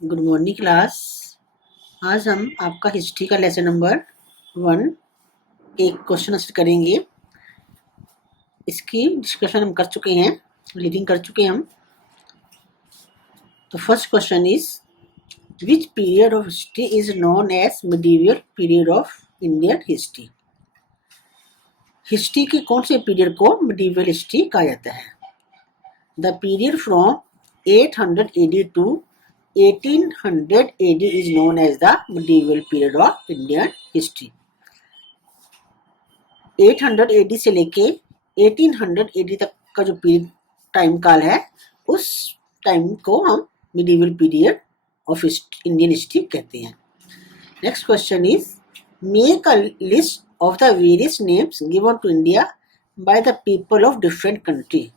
Good morning class. आज हम आपका हिस्ट्री का लेसन नंबर 1 एक क्वेश्चन आंसर करेंगे। इसकी डिस्कशन हम कर चुके हैं, रीडिंग कर चुके हैं हम। तो first question is which period of history is known as medieval period of Indian history. History के कौन से पीरियड को मिडीवियल हिस्ट्री कहा जाता है? The period from 800 AD to 1800 AD is known as the medieval period of Indian history. 800 AD से लेके 1800 AD तक का जो पीरियड टाइम काल है, उस टाइम को हम medieval period of Indian history कहते हैं। Next question is make a list of the various names given to India by the people of different country.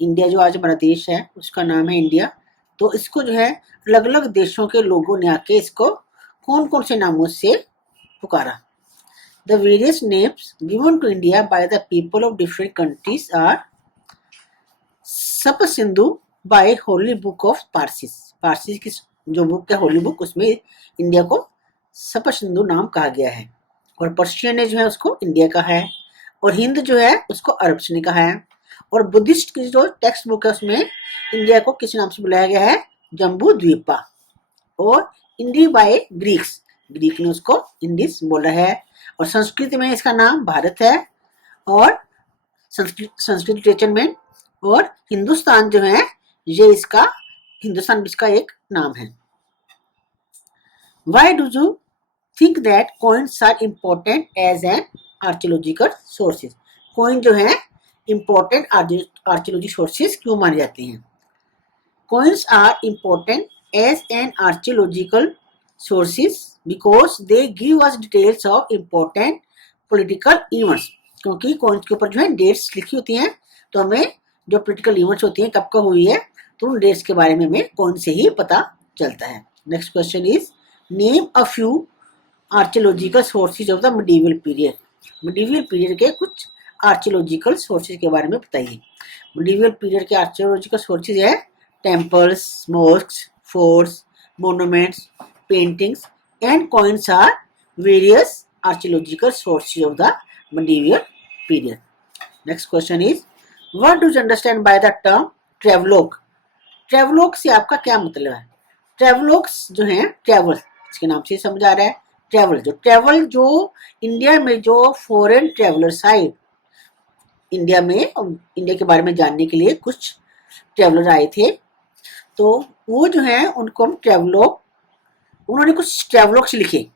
India जो आज हमारा देश है उसका नाम है इंडिया। तो इसको जो है अलग अलग देशों के लोगों ने आके इसको कौन कौन से नामों से पुकारा। The various names given to India by the people of different countries are Sapta Sindhu by holy book of Parsis. Parsis की जो बुक है होली बुक, उसमें इंडिया को सप सिंधु नाम कहा गया है। और पर्शियन ने जो है उसको इंडिया कहा है, और हिंद जो है उसको अरब्स ने कहा है। और बुद्धिस्ट की जो टेक्स्ट बुक है उसमें इंडिया को किस नाम से बुलाया गया है? जम्बू द्वीपा। और इंडी बाय ग्रीक्स, ग्रीक ने उसको इंडिस बोला है। और संस्कृत में इसका नाम भारत है, और संस्कृत लिटरेचर में। और हिंदुस्तान जो है ये इसका हिंदुस्तान इसका एक नाम है। Why do you think that coins are important as an archaeological sources? coin जो है important archaeology sources क्यों माने जाते हैं? Coins are important as an archaeological sources because they give us details of important political events. क्योंकि coins के ऊपर जो है dates लिखी होती हैं, तो हमें जो political events होती हैं कब कब हुई है, तो उन dates के बारे में हमें coin से ही पता चलता है। Next question is name a few archaeological sources of the medieval period. medieval period के कुछ archaeological sources के बारे में बताइए। medieval period के archaeological sources है temples, mosques, forts, monuments, paintings and coins are various archaeological sources of the medieval period. Next question is what do you understand by the term travelogue? travelogue से आपका क्या मतलब है? travelogues जो है travel, इसके नाम से समझ आ रहा है ट्रेवल जो इंडिया में जो फॉरेन ट्रेवलर्स आए इंडिया में, इंडिया के बारे में जानने के लिए कुछ ट्रेवलर आए थे, तो वो जो है उनको हम ट्रेवलॉग, उन्होंने कुछ ट्रेवलॉग्स लिखे।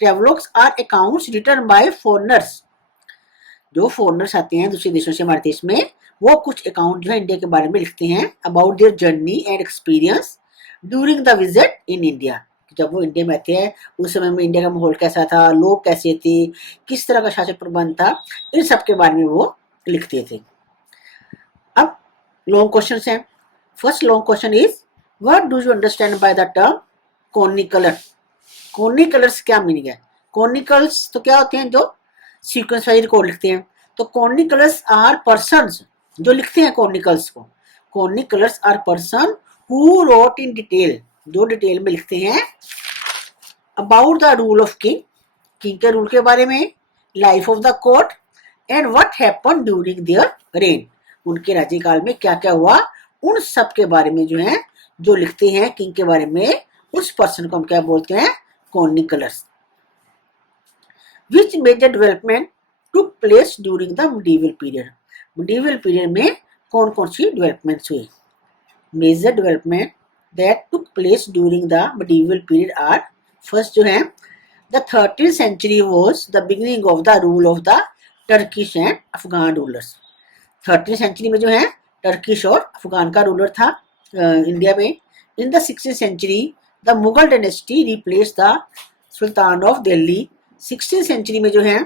Travelogues are accounts written by foreigners. जो फॉरेनर्स आते हैं दूसरे देशों से हमारे देश में, वो कुछ अकाउंट जो है इंडिया के बारे में लिखते हैं about their journey and experience during the visit in India. जब वो इंडिया में आते हैं उस समय में इंडिया का माहौल कैसा था, लोग कैसे थे, किस तरह का शासन प्रबंध था, इन सब के बारे में वो लिखते थे। अब लॉन्ग क्वेश्चन है। First long question is what do you understand by the term chronicler? Chroniclers क्या मीनिंग है? कॉर्निकल्स तो क्या होते हैं? जो सीक्वेंस वाइज रिकॉर्ड लिखते हैं। तो कॉर्निकलर्स आर पर्सन्स जो लिखते हैं कॉर्निकल्स को। Chroniclers are person who wrote in detail, जो डिटेल में लिखते हैं about the rule of king, king के रूल के बारे में, life of the court and what happen during their reign, उनके राज्यकाल में क्या क्या हुआ, उन सब के बारे में जो है जो लिखते हैं किंग के बारे में, उस पर्सन को हम क्या बोलते हैं? Chroniclers. Which major development took place during the medieval period? Medieval period में कौन कौन सी डेवलपमेंट्स हुई? Major development that took place during the medieval period are first जो है the 13th century was the beginning of the rule of the Turkish and Afghan rulers. 13th century में जो है टर्किश और अफगान का रूलर था India में। In the 16th century the Mughal dynasty replaced the Sultan of Delhi. 16th century में जो है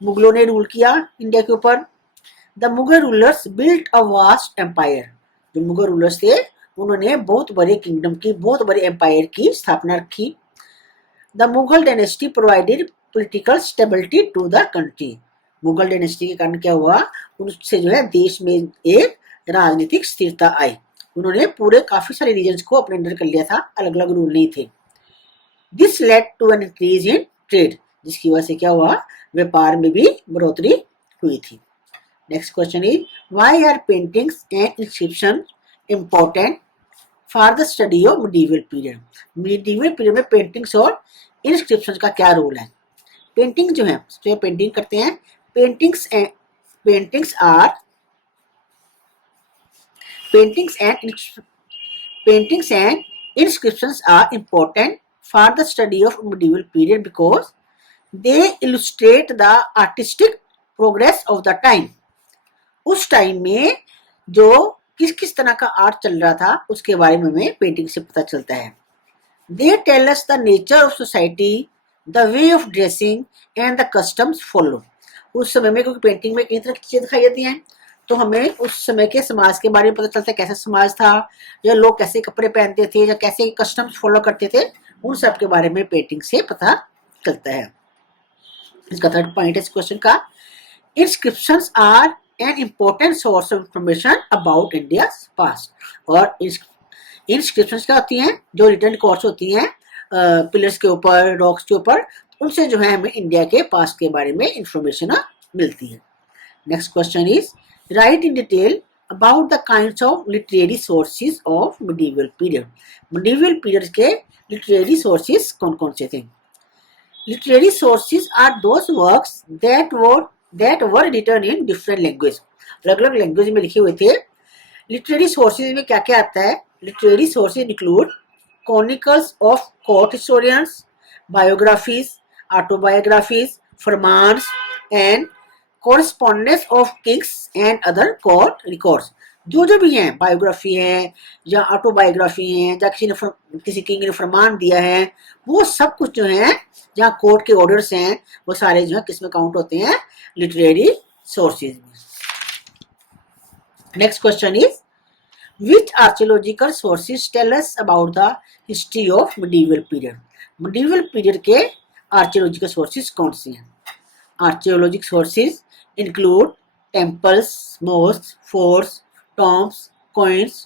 मुगलों ने रूल किया इंडिया के ऊपर। The Mughal rulers built a vast empire. जो मुगल रूलर्स थे उन्होंने बहुत बड़े किंगडम की, बहुत बड़े एम्पायर की स्थापना रखी। The Mughal dynasty provided political stability to the country. Mughal dynasty के कारण क्या हुआ? उससे जो है देश में एक राजनीतिक स्थिरता आई। उन्होंने पूरे काफी सारे रीजन्स को अपने अंडर कर लिया था, अलग अलग रूल नहीं थे। This led to an increase in trade, जिसकी वजह से क्या हुआ, व्यापार में भी बढ़ोतरी हुई थी। Next question is why are paintings and inscription important for the study of medieval period. Medieval period में पेंटिंग्स और इंस्क्रिप्शन का क्या रोल है। पेंटिंग जो है, जो पेंटिंग करते हैं, paintings and inscriptions are important for the study of medieval period because they illustrate the artistic progress of the time. उस टाइम में जो किस किस तरह का आर्ट चल रहा था उसके बारे में हमें पेंटिंग से पता चलता है। They tell us the nature of society, the way of dressing and the customs follow. उस समय में क्योंकि पेंटिंग में कई तरह की चीजें दिखाई जाती हैं, तो हमें उस समय के समाज के बारे में पता चलता है, कैसा समाज था, या लोग कैसे कपड़े पहनते थे, या कैसे कस्टम्स फॉलो करते थे, उन सब के बारे में पेंटिंग से पता चलता है। इसका थर्ड पॉइंट है इस क्वेश्चन का, inscriptions are an important source of information about India's past. और इंस्क्रिप्शंस क्या होती हैं, जो रिटन कोर्स होती हैं पिलर्स के ऊपर, रॉक्स के ऊपर, उनसे जो है हमें इंडिया के पास्ट के बारे में इंफॉर्मेशन मिलती है। Next question is write in detail about the kinds of literary sources of medieval period. Medieval period के लिटरेरी सोर्सेज कौन कौन से थे। Literary sources are those works that were written in different language. अलग अलग language में लिखे हुए थे। लिटरेरी सोर्सेज में क्या क्या आता है। Literary sources include chronicles of court historians, biographies, autobiographies, फरमान्स and correspondence of kings and other court records। जो भी हैं, बायोग्राफी है या ऑटोबायोग्राफी है, या किसी किंग ने फरमान दिया है, वो सब कुछ जो है, जहाँ कोर्ट के ऑर्डर्स हैं, वो सारे जो है किस में काउंट होते हैं, लिटरेरी सोर्सेज में। Next question is Which archaeological sources tell us about the history of medieval period? Medieval period के archaeological sources कौन से हैं? Archaeological sources include temples, mosques, forts, tombs, coins,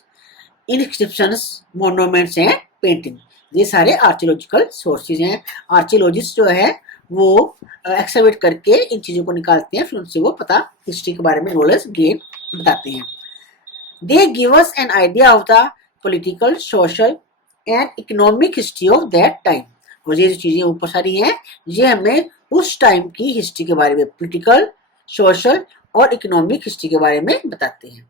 inscriptions, monuments and painting। ये सारे archaeological sources हैं। Archaeologists जो है वो एक्सकवेट करके इन चीज़ों को निकालते हैं, फिर उनसे वो पता हिस्ट्री के बारे में नॉलेज गेन बताते हैं। They give us an idea of the political, social and economic history of that time। और ये जो चीजें ऊपर सारी हैं, ये हमें उस टाइम की हिस्ट्री के बारे में, पॉलिटिकल, सोशल और इकोनॉमिक हिस्ट्री के बारे में बताते हैं।